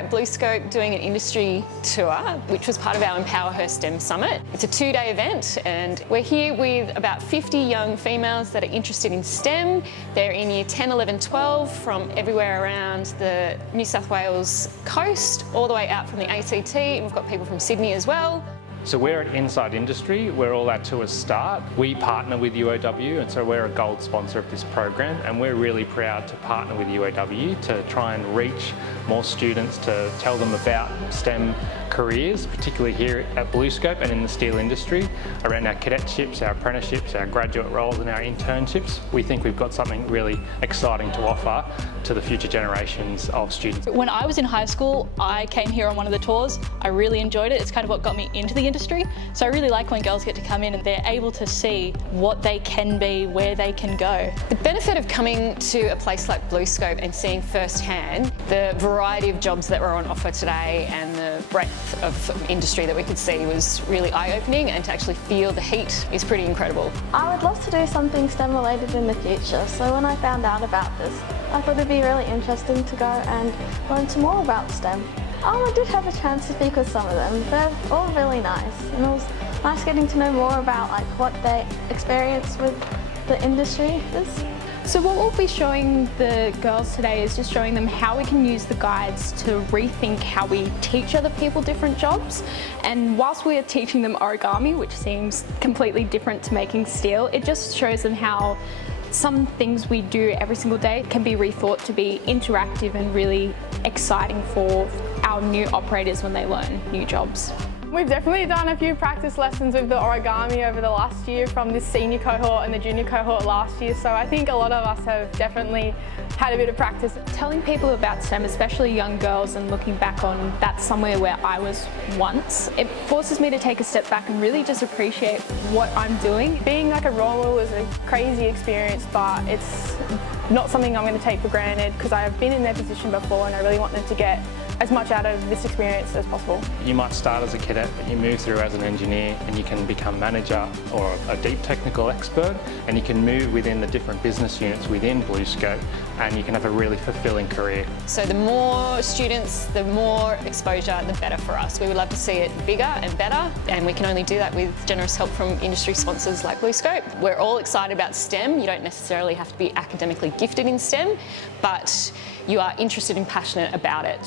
at BlueScope doing an industry tour, which was part of our EmpowerHER STEM Summit. It's a 2-day event, and we're here with about 50 young females that are interested in STEM. They're in year 10, 11, 12 from everywhere around the New South Wales coast, all the way out from the ACT, and we've got people from Sydney as well. So we're at Inside Industry, where all our tours start. We partner with UOW, and so we're a gold sponsor of this program, and we're really proud to partner with UOW to try and reach more students, to tell them about STEM careers, particularly here at BlueScope and in the steel industry, around our cadetships, our apprenticeships, our graduate roles and our internships. We think we've got something really exciting to offer to the future generations of students. When I was in high school, I came here on one of the tours. I really enjoyed it. It's kind of what got me into the industry. So I really like when girls get to come in and they're able to see what they can be, where they can go. The benefit of coming to a place like BlueScope and seeing firsthand the variety of jobs that were on offer today and the breadth of industry that we could see was really eye-opening, and to actually feel the heat is pretty incredible. I would love to do something STEM related in the future, so when I found out about this, I thought it'd be really interesting to go and learn some more about STEM. I did have a chance to speak with some of them. They're all really nice, and it was nice getting to know more about what they experience with the industry is. So what we'll be showing the girls today is just showing them how we can use the guides to rethink how we teach other people different jobs. And whilst we are teaching them origami, which seems completely different to making steel, it just shows them how some things we do every single day can be rethought to be interactive and really exciting for our new operators when they learn new jobs. We've definitely done a few practice lessons with the origami over the last year from this senior cohort and the junior cohort last year, so I think a lot of us have definitely had a bit of practice. Telling people about STEM, especially young girls, and looking back on that's somewhere where I was once, it forces me to take a step back and really just appreciate what I'm doing. Being like a role model is a crazy experience, but it's not something I'm going to take for granted because I have been in their position before and I really want them to get as much out of this experience as possible. You might start as a cadet, but you move through as an engineer and you can become manager or a deep technical expert, and you can move within the different business units within BlueScope, and you can have a really fulfilling career. So the more students, the more exposure, the better for us. We would love to see it bigger and better, and we can only do that with generous help from industry sponsors like BlueScope. We're all excited about STEM. You don't necessarily have to be academically gifted in STEM, but you are interested and passionate about it.